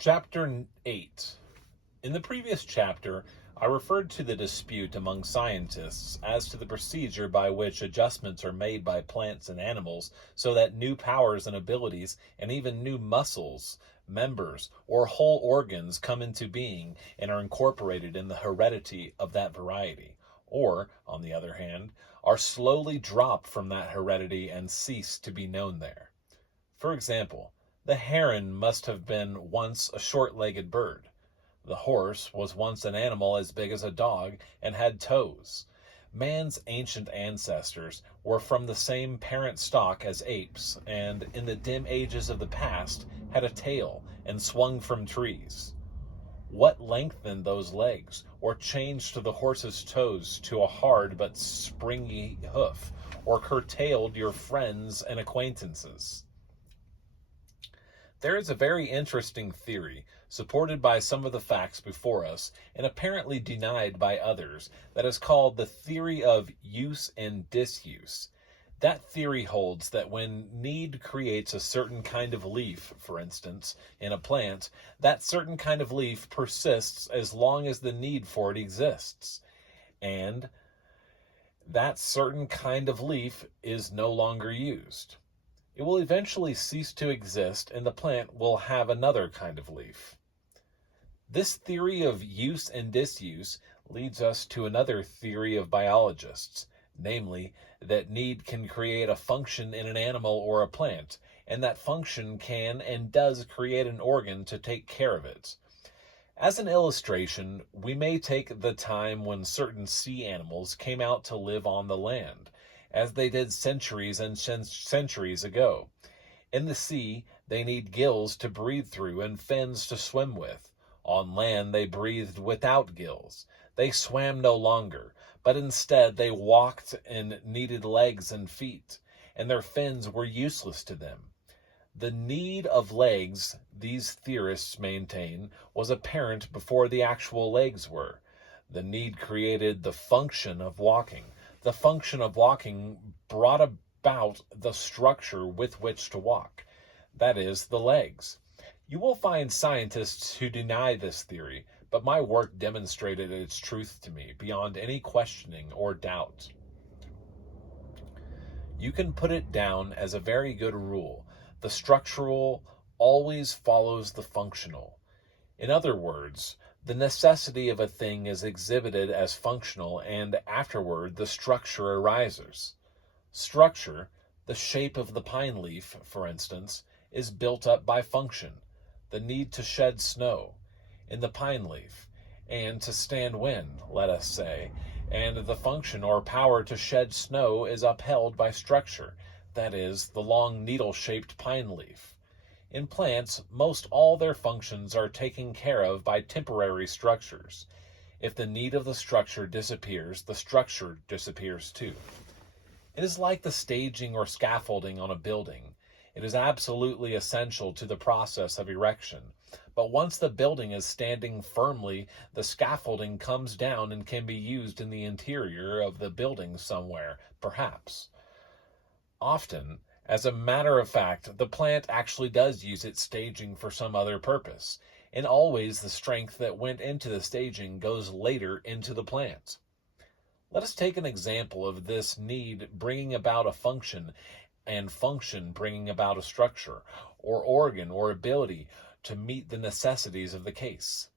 Chapter 8. In the previous chapter, I referred to the dispute among scientists as to the procedure by which adjustments are made by plants and animals so that new powers and abilities, and even new muscles, members, or whole organs come into being and are incorporated in the heredity of that variety, or, on the other hand, are slowly dropped from that heredity and cease to be known there. For example, the heron must have been once a short-legged bird. The horse was once an animal as big as a dog and had toes. Man's ancient ancestors were from the same parent stock as apes, and in the dim ages of the past had a tail and swung from trees. What lengthened those legs, or changed the horse's toes to a hard but springy hoof, or curtailed your friends and acquaintances? There is a very interesting theory, supported by some of the facts before us, and apparently denied by others, that is called the theory of use and disuse. That theory holds that when need creates a certain kind of leaf, for instance, in a plant, that certain kind of leaf persists as long as the need for it exists, and that certain kind of leaf is no longer used. It will eventually cease to exist and the plant will have another kind of leaf. This theory of use and disuse leads us to another theory of biologists, namely, that need can create a function in an animal or a plant, and that function can and does create an organ to take care of it. As an illustration, we may take the time when certain sea animals came out to live on the land, as they did centuries and centuries ago. In the sea, they need gills to breathe through and fins to swim with. On land, they breathed without gills. They swam no longer, but instead they walked and needed legs and feet, and their fins were useless to them. The need of legs, these theorists maintain, was apparent before the actual legs were. The need created the function of walking. The function of walking brought about the structure with which to walk, that is, the legs. You will find scientists who deny this theory, but my work demonstrated its truth to me beyond any questioning or doubt. You can put it down as a very good rule. The structural always follows the functional. In other words, the necessity of a thing is exhibited as functional, and afterward the structure arises. Structure, the shape of the pine leaf, for instance, is built up by function, the need to shed snow, in the pine leaf, and to stand wind, let us say, and the function or power to shed snow is upheld by structure, that is, the long needle-shaped pine leaf. In plants, most all their functions are taken care of by temporary structures. If the need of the structure disappears, the structure disappears too. It is like the staging or scaffolding on a building. It is absolutely essential to the process of erection. But once the building is standing firmly, the scaffolding comes down and can be used in the interior of the building somewhere, perhaps. Often, as a matter of fact, the plant actually does use its staging for some other purpose, and always the strength that went into the staging goes later into the plant. Let us take an example of this need bringing about a function, and function bringing about a structure, or organ, or ability to meet the necessities of the case.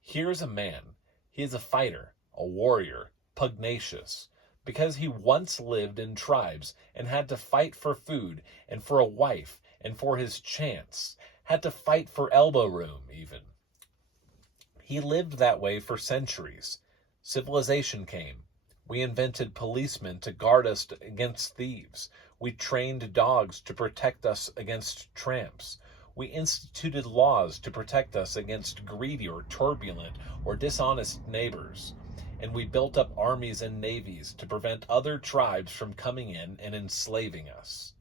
Here is a man. He is a fighter, a warrior, pugnacious, because he once lived in tribes and had to fight for food and for a wife and for his chance, had to fight for elbow room even. He lived that way for centuries. Civilization came. We invented policemen to guard us against thieves. We trained dogs to protect us against tramps. We instituted laws to protect us against greedy or turbulent or dishonest neighbors. And we built up armies and navies to prevent other tribes from coming in and enslaving us.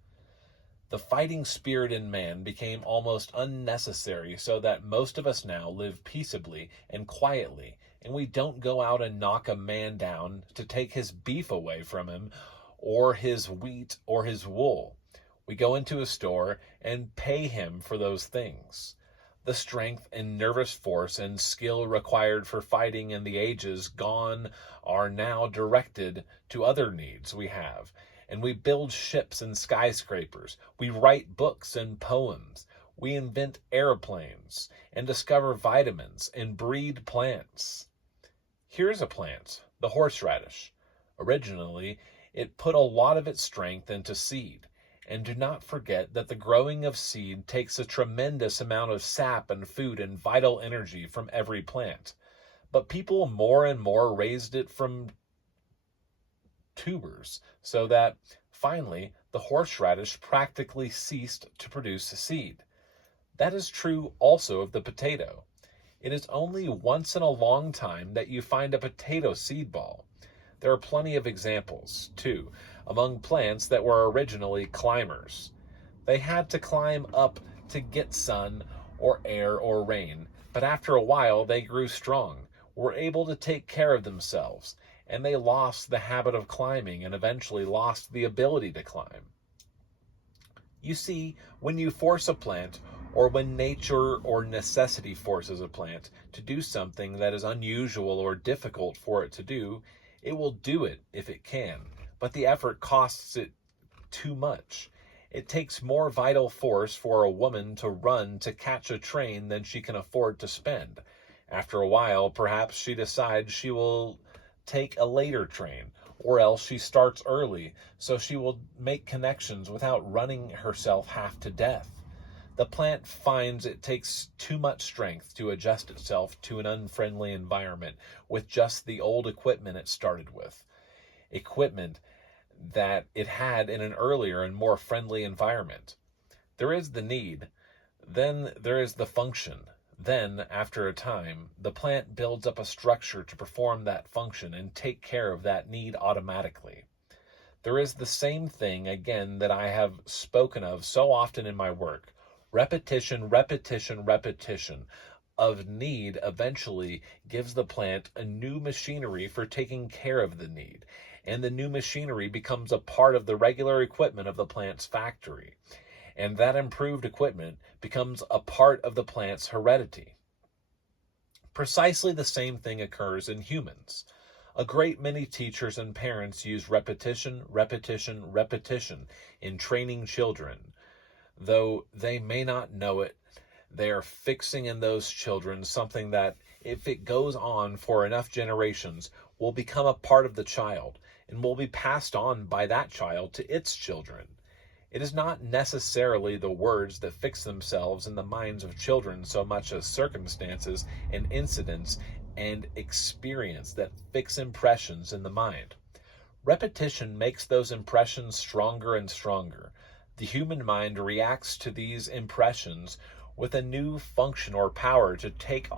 The fighting spirit in man became almost unnecessary, so that most of us now live peaceably and quietly, and we don't go out and knock a man down to take his beef away from him, or his wheat or his wool. We go into a store and pay him for those things. The strength and nervous force and skill required for fighting in the ages gone are now directed to other needs we have. And we build ships and skyscrapers. We write books and poems. We invent airplanes and discover vitamins and breed plants. Here's a plant, the horseradish. Originally, it put a lot of its strength into seed. And do not forget that the growing of seed takes a tremendous amount of sap and food and vital energy from every plant. But people more and more raised it from tubers, so that finally the horseradish practically ceased to produce seed. That is true also of the potato. It is only once in a long time that you find a potato seed ball. There are plenty of examples, too, among plants that were originally climbers. They had to climb up to get sun or air or rain, but after a while they grew strong, were able to take care of themselves, and they lost the habit of climbing and eventually lost the ability to climb. You see, when you force a plant, or when nature or necessity forces a plant to do something that is unusual or difficult for it to do, it will do it if it can, but the effort costs it too much. It takes more vital force for a woman to run to catch a train than she can afford to spend. After a while, perhaps she decides she will take a later train, or else she starts early, so she will make connections without running herself half to death. The plant finds it takes too much strength to adjust itself to an unfriendly environment with just the old equipment it started with. Equipment that it had in an earlier and more friendly environment. There is the need, then there is the function. Then, after a time, the plant builds up a structure to perform that function and take care of that need automatically. There is the same thing again that I have spoken of so often in my work. Repetition, repetition, repetition of need eventually gives the plant a new machinery for taking care of the need, and the new machinery becomes a part of the regular equipment of the plant's factory, and that improved equipment becomes a part of the plant's heredity. Precisely the same thing occurs in humans. A great many teachers and parents use repetition, repetition, repetition in training children. Though they may not know it, they are fixing in those children something that, if it goes on for enough generations, will become a part of the child and will be passed on by that child to its children. It is not necessarily the words that fix themselves in the minds of children so much as circumstances and incidents and experience that fix impressions in the mind. Repetition makes those impressions stronger and stronger. The human mind reacts to these impressions with a new function or power to take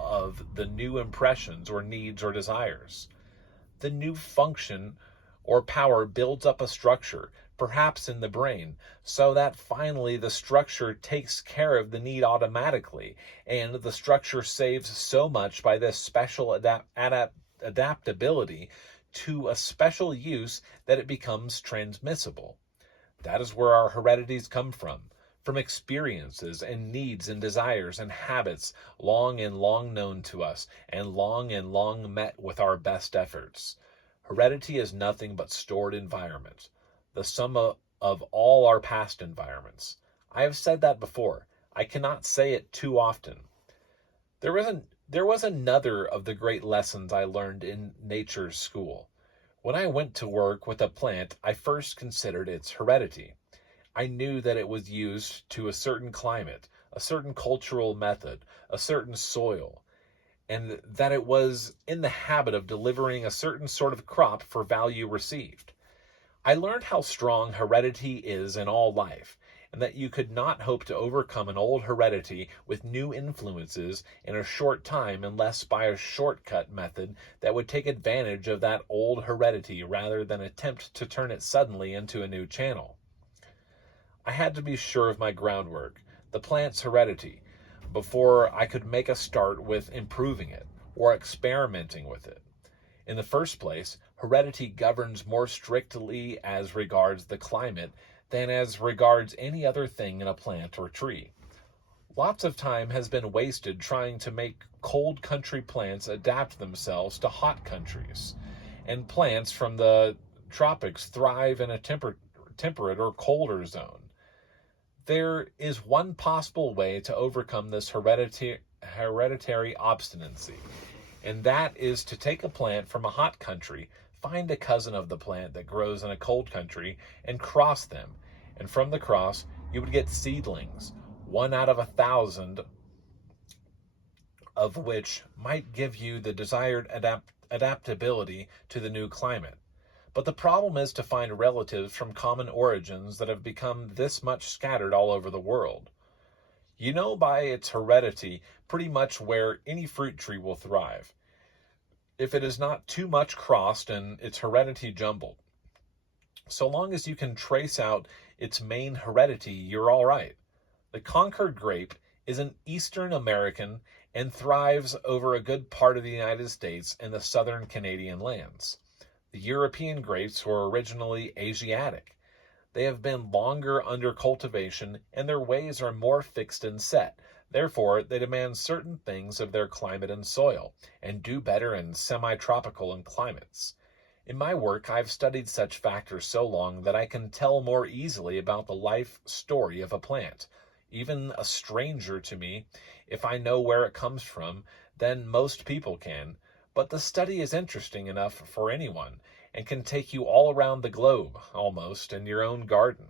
of the new impressions or needs or desires. The new function or power builds up a structure, perhaps in the brain, so that finally the structure takes care of the need automatically, and the structure saves so much by this special adaptability to a special use that it becomes transmissible. That is where our heredities come from experiences and needs and desires and habits long and long known to us and long met with our best efforts. Heredity is nothing but stored environment, the sum of all our past environments. I have said that before. I cannot say it too often. There was another of the great lessons I learned in nature's school. When I went to work with a plant, I first considered its heredity. I knew that it was used to a certain climate, a certain cultural method, a certain soil, and that it was in the habit of delivering a certain sort of crop for value received. I learned how strong heredity is in all life, and that you could not hope to overcome an old heredity with new influences in a short time unless by a shortcut method that would take advantage of that old heredity rather than attempt to turn it suddenly into a new channel. I had to be sure of my groundwork, the plant's heredity, before I could make a start with improving it or experimenting with it. In the first place, heredity governs more strictly as regards the climate than as regards any other thing in a plant or tree. Lots of time has been wasted trying to make cold country plants adapt themselves to hot countries, and plants from the tropics thrive in a temperate or colder zone. There is one possible way to overcome this hereditary obstinacy, and that is to take a plant from a hot country, find a cousin of the plant that grows in a cold country, and cross them. And from the cross, you would get seedlings, one out of 1,000 of which might give you the desired adaptability to the new climate. But the problem is to find relatives from common origins that have become this much scattered all over the world. You know by its heredity pretty much where any fruit tree will thrive, if it is not too much crossed and its heredity jumbled. So long as you can trace out its main heredity, you're all right. The Concord grape is an Eastern American and thrives over a good part of the United States and the southern Canadian lands. The European grapes were originally Asiatic. They have been longer under cultivation and their ways are more fixed and set. Therefore, they demand certain things of their climate and soil, and do better in semi-tropical climates. In my work, I've studied such factors so long that I can tell more easily about the life story of a plant, even a stranger to me, if I know where it comes from, than most people can. But the study is interesting enough for anyone, and can take you all around the globe, almost, in your own garden.